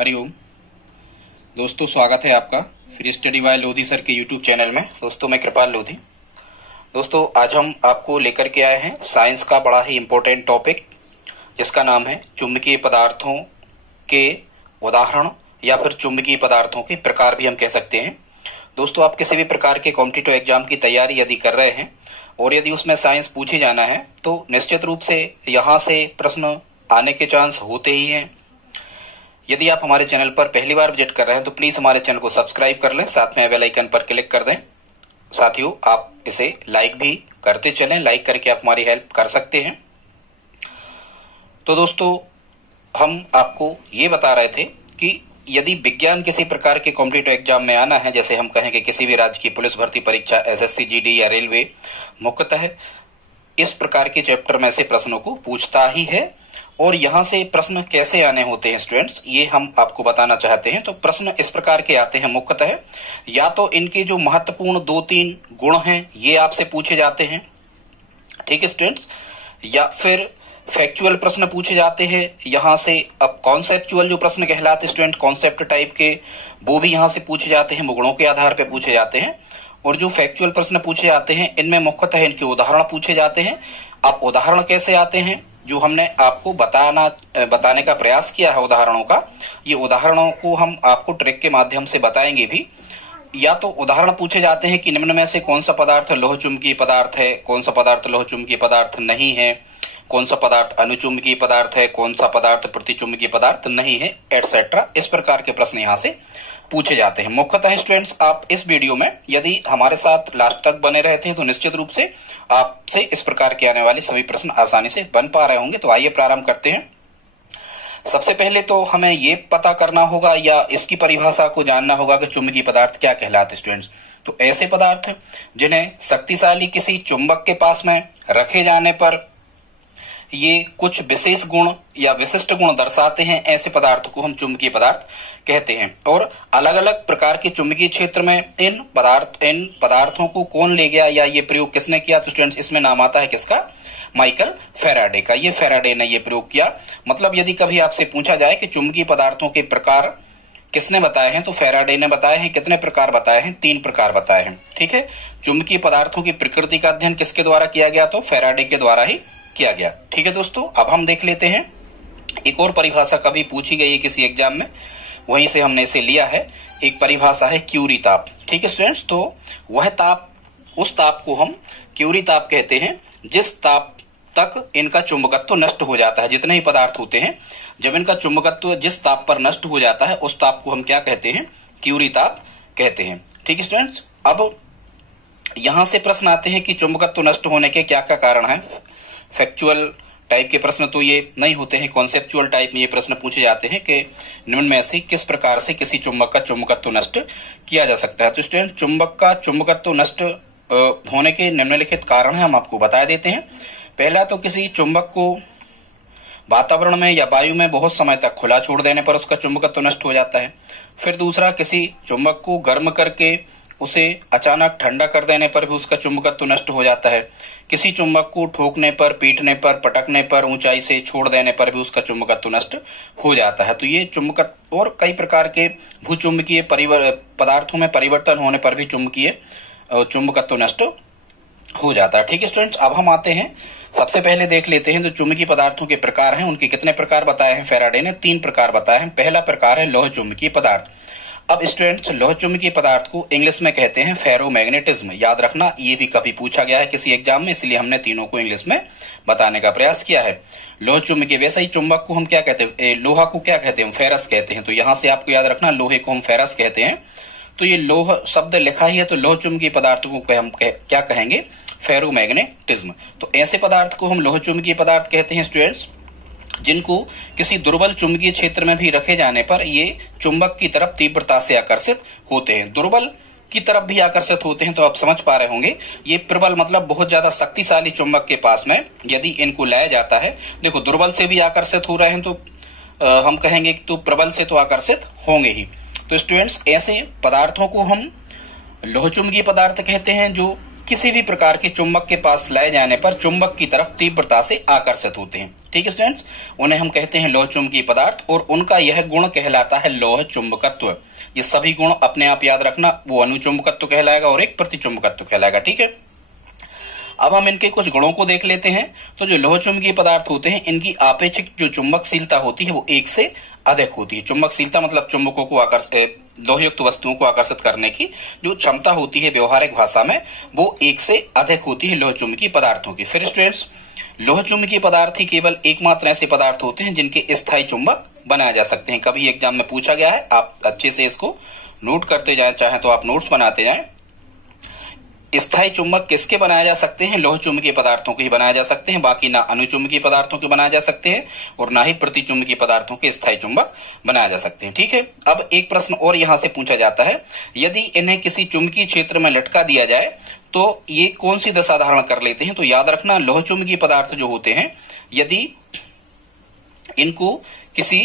हरिओम दोस्तों, स्वागत है आपका free study bye Lodhi sir के यूट्यूब चैनल में। दोस्तों मैं कृपाल लोधी। दोस्तों आज हम आपको लेकर के आए हैं साइंस का बड़ा ही इम्पोर्टेंट टॉपिक, जिसका नाम है चुंबकीय पदार्थों के उदाहरण या फिर चुंबकीय पदार्थों के प्रकार भी हम कह सकते हैं। दोस्तों आप किसी भी प्रकार के कॉम्पिटिटिव एग्जाम की तैयारी यदि कर रहे हैं और यदि उसमें साइंस पूछे जाना है तो निश्चित रूप से यहाँ से प्रश्न आने के चांस होते ही हैं। यदि आप हमारे चैनल पर पहली बार विजिट कर रहे हैं तो प्लीज हमारे चैनल को सब्सक्राइब कर लें, साथ में बेल आइकन पर क्लिक कर दें। साथियों आप इसे लाइक भी करते चलें, लाइक करके आप हमारी हेल्प कर सकते हैं। तो दोस्तों हम आपको ये बता रहे थे कि यदि विज्ञान किसी प्रकार के कॉम्पिटिटिव एग्जाम में आना है, जैसे हम कहें कि किसी भी राज्य की पुलिस भर्ती परीक्षा, एसएससी, जीडी या रेलवे, मुख्यतः इस प्रकार के चैप्टर में से प्रश्नों को पूछता ही है। और यहाँ से प्रश्न कैसे आने होते हैं स्टूडेंट्स, ये हम आपको बताना चाहते हैं। तो प्रश्न इस प्रकार के आते हैं मुख्यतः, या तो इनके जो महत्वपूर्ण 2-3 गुण हैं ये आपसे पूछे जाते हैं, ठीक है स्टूडेंट्स, या फिर फैक्चुअल प्रश्न पूछे जाते हैं यहाँ से। अब कॉन्सेप्चुअल जो प्रश्न कहलाते हैं स्टूडेंट, कॉन्सेप्ट टाइप के, वो भी यहाँ से पूछे जाते हैं, गुणों के आधार पर पूछे जाते हैं। और जो फैक्चुअल प्रश्न पूछे जाते हैं इनमें मुख्यतः इनके उदाहरण पूछे जाते हैं। अब उदाहरण कैसे आते हैं, जो हमने आपको बताने का प्रयास किया है उदाहरणों का, ये उदाहरणों को हम आपको ट्रिक के माध्यम से बताएंगे भी। या तो उदाहरण पूछे जाते हैं कि निम्न में से कौन सा पदार्थ लोह चुंबकीय पदार्थ है, कौन सा पदार्थ लोह चुंबकीय पदार्थ नहीं है, कौन सा पदार्थ अनुचुंबकीय पदार्थ है, कौन सा पदार्थ प्रतिचुंबकीय पदार्थ नहीं है, एटसेट्रा। इस प्रकार के प्रश्न यहाँ से पूछे जाते हैं मुख्यतः। स्टूडेंट्स आप इस वीडियो में यदि हमारे साथ लास्ट तक बने रहते हैं तो निश्चित रूप से आपसे इस प्रकार के आने वाले सभी प्रश्न आसानी से बन पा रहे होंगे। तो आइए प्रारंभ करते हैं। सबसे पहले तो हमें ये पता करना होगा या इसकी परिभाषा को जानना होगा कि चुंबकीय पदार्थ क्या कहलाते हैं स्टूडेंट्स। तो ऐसे पदार्थ जिन्हें शक्तिशाली किसी चुंबक के पास में रखे जाने पर ये कुछ विशेष गुण या विशिष्ट गुण दर्शाते हैं, ऐसे पदार्थ को हम चुंबकीय पदार्थ कहते हैं। और अलग अलग प्रकार के चुंबकीय क्षेत्र में इन पदार्थों को कौन ले गया या ये प्रयोग किसने किया, तो स्टूडेंट्स इसमें नाम आता है किसका, माइकल फैराडे का। ये फैराडे ने ये प्रयोग किया। मतलब यदि कभी आपसे पूछा जाए कि चुंबकीय पदार्थों के प्रकार किसने बताए हैं, तो फैराडे ने बताए हैं। कितने प्रकार बताए हैं, 3 प्रकार बताए हैं, ठीक है। चुंबकीय पदार्थों की प्रकृति का अध्ययन किसके द्वारा किया गया, तो फैराडे के द्वारा ही किया गया, ठीक है दोस्तों। अब हम देख लेते हैं एक और परिभाषा कभी पूछी गई है किसी एग्जाम में, वहीं से हमने इसे लिया है। एक परिभाषा है क्यूरी ताप, ठीक है स्टूडेंट्स। तो वह ताप, उस ताप को हम क्यूरी ताप कहते हैं जिस ताप तक इनका चुंबकत्व नष्ट हो जाता है। जितने ही पदार्थ होते हैं जब इनका चुंबकत्व जिस ताप पर नष्ट हो जाता है उस ताप को हम क्या कहते हैं, क्यूरी ताप कहते हैं, ठीक है स्टूडेंट्स। अब यहां से प्रश्न आते हैं कि चुंबकत्व नष्ट होने के क्या क्या कारण है। फैक्चुअल टाइप के प्रश्न तो ये नहीं होते हैं, कॉन्सेप्चुअल टाइप में ये प्रश्न पूछे जाते हैं कि निम्न में से किस प्रकार से किसी चुंबक का चुंबकत्व नष्ट किया जा सकता है। तो स्टूडेंट चुंबक का चुंबकत्व नष्ट होने के निम्नलिखित कारण है, हम आपको बता देते हैं। पहला तो किसी चुंबक को वातावरण में या वायु में बहुत समय तक खुला छोड़ देने पर उसका चुंबकत्व नष्ट हो जाता है। फिर दूसरा, किसी चुंबक को गर्म करके उसे अचानक ठंडा कर देने पर भी उसका चुंबकत्व नष्ट हो जाता है। किसी चुंबक को ठोकने पर, पीटने पर, पटकने पर, ऊंचाई से छोड़ देने पर भी उसका चुंबकत्व नष्ट हो जाता है। तो ये चुंबकत्व और कई प्रकार के भूचुंबकीय पदार्थों में परिवर्तन होने पर भी चुंबकत्व नष्ट हो जाता है, ठीक है स्टूडेंट्स। अब हम आते हैं, सबसे पहले देख लेते हैं जो चुंबकीय पदार्थों के प्रकार हैं, उनके कितने प्रकार बताए हैं फैराडे ने, 3 प्रकार बताए हैं। पहला प्रकार है लौह चुंबकीय पदार्थ। अब स्टूडेंट्स लौह चुंबकीय पदार्थ को इंग्लिश में कहते हैं फेरोमैग्नेटिज्म। याद रखना, ये भी कभी पूछा गया है किसी एग्जाम में, इसलिए हमने तीनों को इंग्लिश में बताने का प्रयास किया है। लौह चुंबकीय, वैसे ही चुंबक को हम क्या कहते हैं, लोहा को क्या कहते हैं, फेरस कहते हैं। तो यहां से आपको याद रखना, लोहे को हम फेरस कहते हैं। तो ये लोह शब्द लिखा ही है, तो लौह चुंबकीय पदार्थों को हम क्या कहेंगे, फेरोमैग्नेटिज्म। तो ऐसे पदार्थ को हम लौह चुंबकीय पदार्थ कहते हैं स्टूडेंट्स, जिनको किसी दुर्बल चुंबकीय क्षेत्र में भी रखे जाने पर ये चुंबक की तरफ तीव्रता से आकर्षित होते हैं। दुर्बल की तरफ भी आकर्षित होते हैं, तो आप समझ पा रहे होंगे। ये प्रबल मतलब बहुत ज्यादा शक्तिशाली चुंबक के पास में यदि इनको लाया जाता है, देखो दुर्बल से भी आकर्षित हो रहे हैं तो हम कहेंगे तो प्रबल से तो आकर्षित होंगे ही। तो स्टूडेंट्स ऐसे पदार्थों को हम लौह चुंबकीय पदार्थ कहते हैं जो किसी भी प्रकार के चुंबक के पास लाए जाने पर चुंबक की तरफ तीव्रता से आकर्षित होते हैं। ठीक है स्टूडेंट्स, उन्हें हम कहते हैं लौह चुंबकीय पदार्थ और उनका यह गुण कहलाता है लौह चुंबकत्व। ये सभी गुण अपने आप याद रखना, वो अनुचुंबकत्व कहलाएगा और एक प्रतिचुंबकत्व कहलाएगा। ठीक है, अब हम इनके कुछ गुणों को देख लेते हैं। तो जो लोह चुंबकीय पदार्थ होते हैं, इनकी आपेक्षिक जो चुंबकशीलता होती है वो 1 से अधिक होती है। चुंबकशीलता मतलब चुंबकों को लोहयुक्त वस्तुओं को आकर्षित करने की जो क्षमता होती है व्यवहारिक भाषा में, वो 1 से अधिक होती है लोह चुंबकीय पदार्थों की। फिर स्टूडेंट्स, लोह चुंबकीय पदार्थ ही केवल एकमात्र ऐसे पदार्थ होते हैं जिनके स्थायी चुंबक बनाए जा सकते हैं। कभी एग्जाम में पूछा गया है, आप अच्छे से इसको नोट करते जाएं, चाहे तो आप नोट्स बनाते जाएं। स्थायी चुंबक किसके बनाए जा सकते हैं? लोह चुंबकीय पदार्थों के ही बनाए जा सकते हैं, बाकी ना अनुचुंबकीय पदार्थों के बनाए जा सकते हैं और ना ही प्रतिचुंबकीय पदार्थों के स्थायी चुंबक बनाए जा सकते हैं। ठीक है, अब एक प्रश्न और यहां से पूछा जाता है, यदि इन्हें किसी चुंबकीय क्षेत्र में लटका दिया जाए तो ये कौन सी दशा धारण कर लेते हैं? तो याद रखना, लोह चुंबकीय पदार्थ जो होते हैं, यदि इनको किसी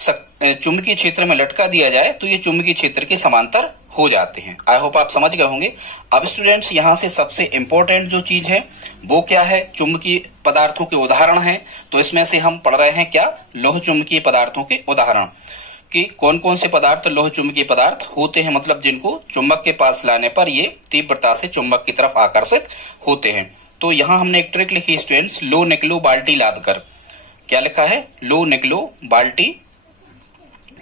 चुंबकीय क्षेत्र में लटका दिया जाए तो ये चुंबकीय क्षेत्र के समांतर हो जाते हैं। आई होप आप समझ गए होंगे। अब स्टूडेंट्स, यहां से सबसे इंपॉर्टेंट जो चीज है वो क्या है? चुंबकीय पदार्थों के उदाहरण हैं। तो इसमें से हम पढ़ रहे हैं क्या? लोह चुंबकीय पदार्थों के उदाहरण, कि कौन कौन से पदार्थ लोह चुंबकीय पदार्थ होते हैं, मतलब जिनको चुंबक के पास लाने पर ये तीव्रता से चुंबक की तरफ आकर्षित होते हैं। तो यहां हमने एक ट्रिक लिखी स्टूडेंट्स, लो निकलो बाल्टी लाद कर। क्या लिखा है? लो निकलो बाल्टी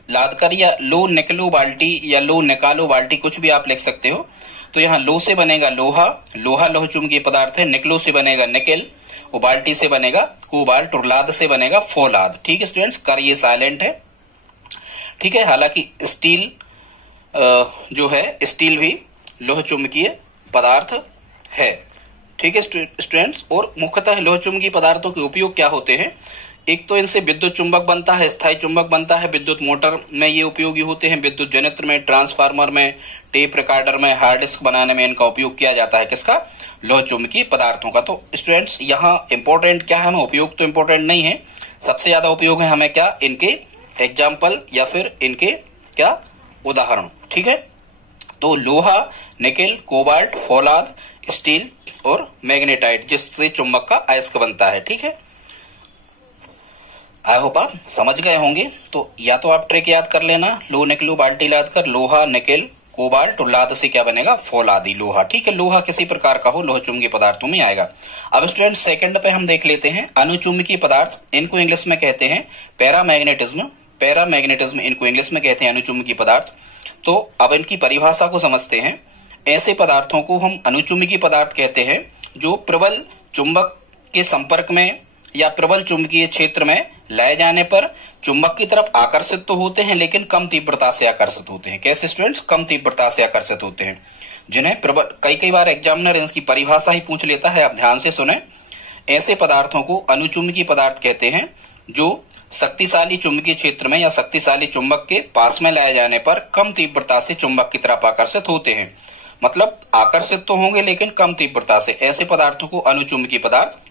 लाद कर, या लो निकलो बाल्टी या लो निकालो बाल्टी, कुछ भी आप लिख सकते हो। तो यहाँ लो से बनेगा लोहा, लोहा लोह चुंबकीय पदार्थ है। निकलो से बनेगा निकेल, और बाल्टी से बनेगा कोबाल्ट, और लाद से बनेगा फोलाद। ठीक है स्टूडेंट्स, कर ये साइलेंट है। ठीक है, हालांकि स्टील जो है, स्टील भी लोह चुंबकीय पदार्थ है। ठीक है स्टूडेंट्स, और मुख्यतः लोह चुंबकीय पदार्थों के उपयोग क्या होते हैं? एक तो इनसे विद्युत चुंबक बनता है, स्थायी चुंबक बनता है। विद्युत मोटर में ये उपयोगी होते हैं, विद्युत जनयंत्र में, ट्रांसफार्मर में, टेप रिकॉर्डर में, हार्ड डिस्क बनाने में इनका उपयोग किया जाता है। किसका? लोह चुंबकीय पदार्थों का। तो स्टूडेंट्स, यहाँ इंपॉर्टेंट क्या है? उपयोग तो इंपॉर्टेंट नहीं है, सबसे ज्यादा उपयोग है हमें क्या? इनके एग्जाम्पल या फिर इनके क्या? उदाहरण। ठीक है, तो लोहा, निकेल, कोबाल्ट, फौलाद, स्टील और मैग्नेटाइट, जिससे चुंबक का अयस्क बनता है। ठीक है, आई होप आप समझ गए होंगे। तो या तो आप ट्रिक याद कर लेना, लो निकलो बाल्टी लाद कर, लोहा, निकेल, कोबाल्ट, और लाद से क्या बनेगा? फौलादी लोहा। ठीक है, लोहा किसी प्रकार का हो, लोह चुंबकीय पदार्थों में आएगा। अब स्टूडेंट, सेकंड पे हम देख लेते हैं अनुचुंबकीय पदार्थ। इनको इंग्लिश में कहते हैं पैरामैग्नेटिज्म। पैरामैग्नेटिज्म इनको इंग्लिश में कहते हैं अनुचुंबकीय पदार्थ। तो अब इनकी परिभाषा को समझते हैं। ऐसे पदार्थों को हम अनुचुंबकीय पदार्थ कहते हैं जो प्रबल चुंबक के संपर्क में या प्रबल चुंबकीय क्षेत्र में लाए जाने पर चुंबक की तरफ आकर्षित तो होते हैं, लेकिन कम तीव्रता से आकर्षित होते हैं। कैसे स्टूडेंट्स? कम तीव्रता से आकर्षित होते हैं, जिन्हें प्रबल, कई बार एग्जामिनर इसकी परिभाषा ही पूछ लेता है, आप ध्यान से सुने। ऐसे पदार्थों को अनुचुंबकीय पदार्थ कहते हैं जो शक्तिशाली चुंबकीय क्षेत्र में या शक्तिशाली चुंबक के पास में लाए जाने पर कम तीव्रता से चुंबक की तरफ आकर्षित होते हैं। मतलब आकर्षित तो होंगे लेकिन कम तीव्रता से। ऐसे पदार्थों को अनुचुंबकीय पदार्थ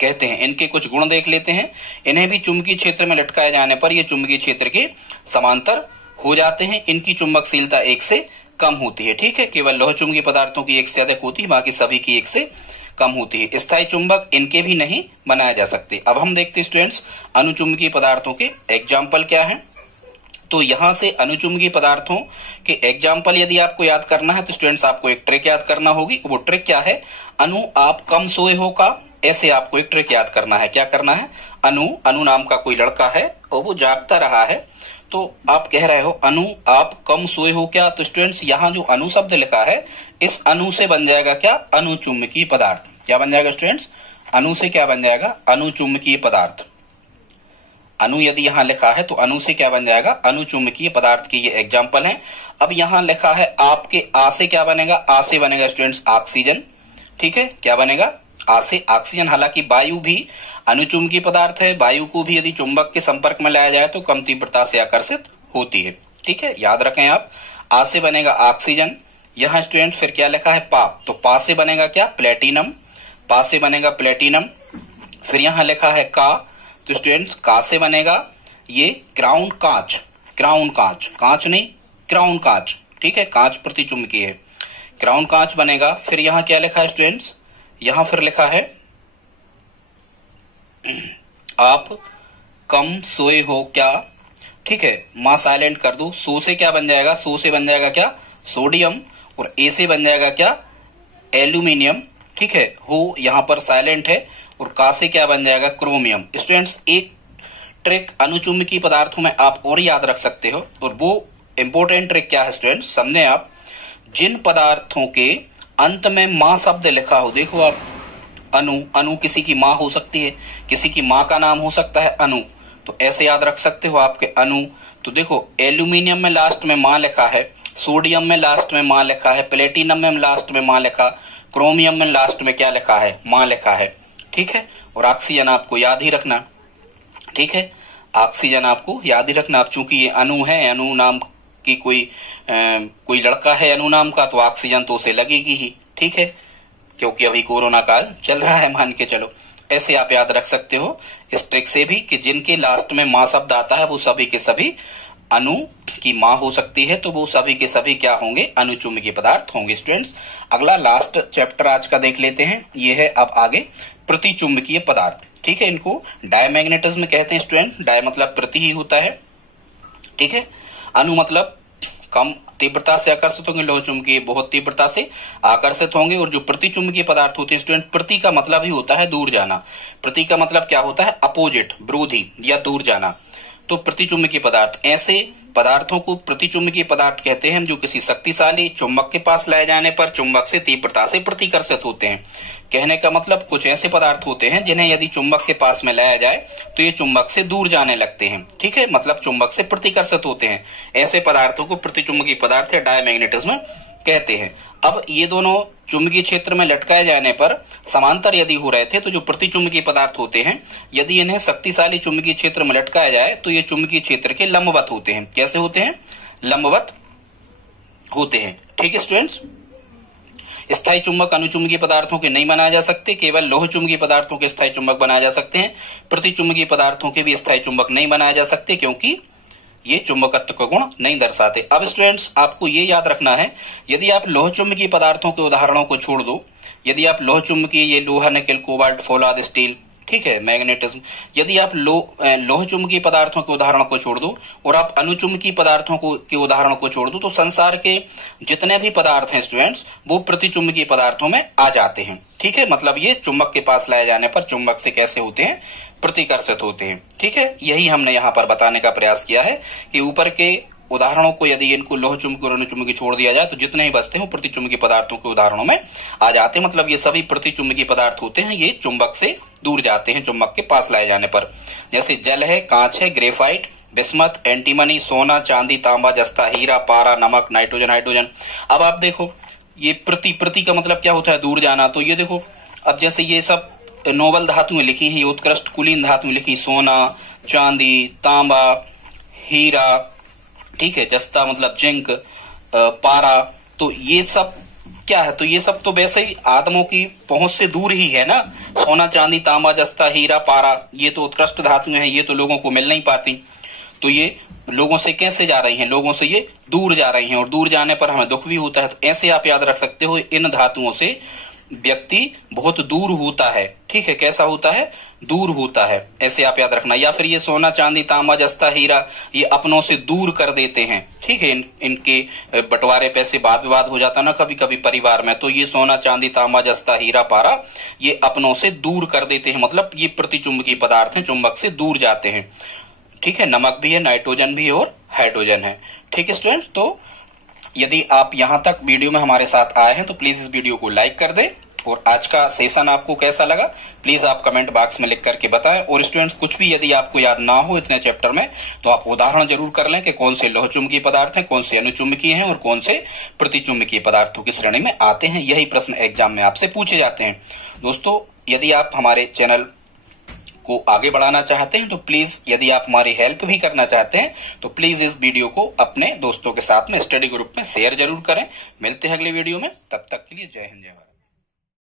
कहते हैं। इनके कुछ गुण देख लेते हैं। इन्हें भी चुंबकीय क्षेत्र में लटकाए जाने पर ये चुंबकीय क्षेत्र के समांतर हो जाते हैं। इनकी चुंबकशीलता 1 से कम होती है। ठीक है, केवल लोह चुंबकीय पदार्थों की 1 से अधिक होती है, बाकी सभी की 1 से कम होती है। स्थायी चुंबक इनके भी नहीं बनाए जा सकते। अब हम देखते हैं स्टूडेंट्स, अनुचुंबकीय पदार्थों के एग्जाम्पल क्या है। तो यहां से अनुचुंबकीय पदार्थों के एग्जाम्पल यदि आपको याद करना है तो स्टूडेंट्स आपको एक ट्रिक याद करना होगी। वो ट्रिक क्या है? अनु आप कम सोए हो का, ऐसे आपको एक ट्रिक याद करना है। क्या करना है? अनु नाम का कोई लड़का है और वो जागता रहा है, तो आप कह रहे हो अनु आप कम सोए हो क्या? तो स्टूडेंट्स, यहाँ जो अनु शब्द लिखा है, इस अनु से बन जाएगा क्या? अनुचुंबकीय पदार्थ। क्या बन जाएगा स्टूडेंट्स? अनु से क्या बन जाएगा? अनुचुंबकीय पदार्थ। अनु यदि यहाँ लिखा है तो अनु से क्या बन जाएगा? अनुचुंबकीय पदार्थ की ये एग्जाम्पल है। अब यहाँ लिखा है आपके आ से क्या बनेगा? आ से बनेगा स्टूडेंट्स ऑक्सीजन। ठीक है, क्या बनेगा? आ से ऑक्सीजन। हालांकि वायु भी अनुचुंबकीय पदार्थ है, वायु को भी यदि चुंबक के संपर्क में लाया जाए तो कम तीव्रता से आकर्षित होती है। ठीक है, याद रखें आप। आ से बनेगा ऑक्सीजन। यहाँ स्टूडेंट फिर क्या लिखा है? पा, तो पा से बनेगा क्या? प्लेटिनम। पा से बनेगा प्लेटिनम। फिर यहाँ लिखा है का, तो स्टूडेंट्स का से बनेगा ये क्राउन कांच। क्राउन कांच, कांच नहीं क्राउन कांच। ठीक है, कांच प्रतिचुंबकीय है। क्राउन कांच बनेगा। फिर यहाँ क्या लिखा है स्टूडेंट्स, यहाँ फिर लिखा है आप कम सोए हो क्या, ठीक है, मां साइलेंट कर दो। सो से क्या बन जाएगा, सो से बन जाएगा क्या, सोडियम, और ए से बन जाएगा क्या, एल्यूमिनियम, ठीक है। हो यहाँ पर साइलेंट है, और का से क्या बन जाएगा, क्रोमियम। स्टूडेंट्स एक ट्रिक अनुचुंबकीय पदार्थों में आप और याद रख सकते हो, और वो इंपोर्टेंट ट्रिक क्या है स्टूडेंट्स, सामने आप जिन पदार्थों के अंत में मां शब्द लिखा हो, देखो आप अनु, अनु किसी की मां हो सकती है, किसी की मां का नाम हो सकता है अनु, तो ऐसे याद रख सकते हो आपके अनु। तो देखो एल्यूमिनियम में लास्ट में मां लिखा है, सोडियम में लास्ट में मां लिखा है, प्लेटिनम में लास्ट में मां लिखा, क्रोमियम में लास्ट में क्या लिखा है, मां लिखा है, ठीक है। और ऑक्सीजन आपको याद ही रखना, ठीक है, ऑक्सीजन आपको याद ही रखना। अब चूंकि ये अनु है, अनु नाम की कोई लड़का है अनु नाम का, तो ऑक्सीजन तो उसे लगेगी ही, ठीक है, क्योंकि अभी कोरोना काल चल रहा है, मान के चलो। ऐसे आप याद रख सकते हो इस ट्रिक से भी कि जिनके लास्ट में मां शब्द आता है वो सभी के सभी अनु की मां हो सकती है, तो वो सभी के सभी क्या होंगे, अनुचुंबकीय पदार्थ होंगे। स्टूडेंट्स अगला लास्ट चैप्टर आज का देख लेते हैं, ये है अब आगे प्रतिचुंबकीय पदार्थ, ठीक है। इनको डायमैग्नेटिज्म कहते हैं स्टूडेंट, डाय मतलब प्रति ही होता है, ठीक है, अनु मतलब कम तीव्रता से आकर्षित होंगे, लोह चुंबकीय बहुत तीव्रता से आकर्षित होंगे। और जो प्रतिचुंबकीय पदार्थ होते हैं स्टूडेंट, प्रति का मतलब ही होता है दूर जाना, प्रति का मतलब क्या होता है, अपोजिट, विरोधी या दूर जाना। तो प्रतिचुंबकीय पदार्थ, ऐसे पदार्थों को प्रतिचुंबकीय पदार्थ कहते हैं जो किसी शक्तिशाली चुंबक के पास लाए जाने पर चुंबक से तीव्रता से प्रतिकर्षित होते हैं। कहने का मतलब कुछ ऐसे पदार्थ होते हैं जिन्हें यदि चुंबक के पास में लाया जाए तो ये चुंबक से दूर जाने लगते हैं, ठीक है, मतलब चुंबक से प्रतिकर्षित होते हैं। ऐसे पदार्थों को प्रतिचुंबकीय पदार्थ या डायमैग्नेटिज्म कहते हैं। अब ये दोनों चुंबकीय क्षेत्र में लटकाए जाने पर समांतर यदि हो रहे थे, तो जो प्रतिचुंबकीय पदार्थ होते हैं यदि इन्हें शक्तिशाली चुंबकीय क्षेत्र में लटकाया जाए तो ये चुंबकीय क्षेत्र के लंबवत होते हैं। कैसे होते हैं, लंबवत होते हैं, ठीक है स्टूडेंट्स। स्थायी चुंबक अनुचुंबकीय पदार्थों के नहीं बनाए जा सकते, केवल लोह चुंबकीय पदार्थों के स्थायी चुंबक बनाए जा सकते हैं। प्रतिचुंबकीय पदार्थों के भी स्थायी चुंबक नहीं बनाए जा सकते क्योंकि ये चुंबकत्व का गुण नहीं दर्शाते। अब स्टूडेंट्स आपको ये याद रखना है, यदि आप लोह चुंबकीय पदार्थों के उदाहरणों को छोड़ दो, यदि आप लोह चुंबकीय, ये लोहा, निकेल, कोबाल्ट, फौलाद, स्टील, ठीक है, मैग्नेटिज्म, यदि आप लोह चुंबकीय पदार्थों के उदाहरण को छोड़ दो और आप अनुचुंबकीय पदार्थों के उदाहरण को छोड़ दो, तो संसार के जितने भी पदार्थ हैं स्टूडेंट्स वो प्रतिचुंबकीय पदार्थों में आ जाते हैं, ठीक है। मतलब ये चुंबक के पास लाए जाने पर चुंबक से कैसे होते हैं, प्रतिकर्षित होते हैं, ठीक है। यही हमने यहाँ पर बताने का प्रयास किया है कि ऊपर के उदाहरणों को यदि इनको लोह चुंबकीय और अनुचुंबकीय छोड़ दिया जाए तो जितने ही बचते हैं वो प्रतिचुंबकीय पदार्थों के उदाहरणों में आ जाते हैं। मतलब ये सभी प्रतिचुंबकीय पदार्थ होते हैं, ये चुंबक से दूर जाते हैं चुंबक के पास लाए जाने पर। जैसे जल है, कांच है, ग्रेफाइट, बिस्मथ, एंटीमनी, सोना, चांदी, तांबा, जस्ता, हीरा, पारा, नमक, नाइट्रोजन, हाइड्रोजन। अब आप देखो ये प्रति का मतलब क्या होता है, दूर जाना। तो ये देखो अब जैसे ये सब नोबल धातुएं लिखी हैं, उत्कृष्ट कुलीन धातुएं लिखी, सोना, चांदी, तांबा, हीरा, ठीक है, जस्ता मतलब जिंक, पारा, तो ये सब क्या है, तो ये सब तो वैसे ही आदमों की पहुंच से दूर ही है ना। सोना, चांदी, तांबा, जस्ता, हीरा, पारा, ये तो उत्कृष्ट धातुएं हैं, ये तो लोगों को मिल नहीं पाती, तो ये लोगों से कैसे जा रही हैं, लोगों से ये दूर जा रही हैं और दूर जाने पर हमें दुख भी होता है। तो ऐसे आप याद रख सकते हो, इन धातुओं से व्यक्ति बहुत दूर होता है, ठीक है, कैसा होता है, दूर होता है, ऐसे आप याद रखना। या फिर ये सोना, चांदी, तांबा, जस्ता, हीरा, ये अपनों से दूर कर देते हैं, ठीक है, इनके बंटवारे पैसे वाद विवाद हो जाता ना कभी कभी परिवार में, तो ये सोना, चांदी, तांबा, जस्ता, हीरा, पारा ये अपनों से दूर कर देते हैं, मतलब ये प्रतिचुंबकीय पदार्थ हैं, चुंबक से दूर जाते हैं, ठीक है। नमक भी है, नाइट्रोजन भी है और हाइड्रोजन है, ठीक है स्टूडेंट्स। तो यदि आप यहां तक वीडियो में हमारे साथ आए हैं तो प्लीज इस वीडियो को लाइक कर दें, और आज का सेशन आपको कैसा लगा प्लीज आप कमेंट बॉक्स में लिख करके बताएं। और स्टूडेंट्स कुछ भी यदि आपको याद ना हो इतने चैप्टर में तो आप उदाहरण जरूर कर लें कि कौन से लोह चुंबकीय पदार्थ हैं, कौन से अनुचुंबकीय हैं और कौन से प्रतिचुंबकीय पदार्थों की श्रेणी में आते हैं। यही प्रश्न एग्जाम में आपसे पूछे जाते हैं। दोस्तों यदि आप हमारे चैनल को आगे बढ़ाना चाहते हैं तो प्लीज, यदि आप हमारी हेल्प भी करना चाहते हैं तो प्लीज इस वीडियो को अपने दोस्तों के साथ में स्टडी ग्रुप में शेयर जरूर करें। मिलते हैं अगले वीडियो में, तब तक के लिए जय हिंद, जय भारत।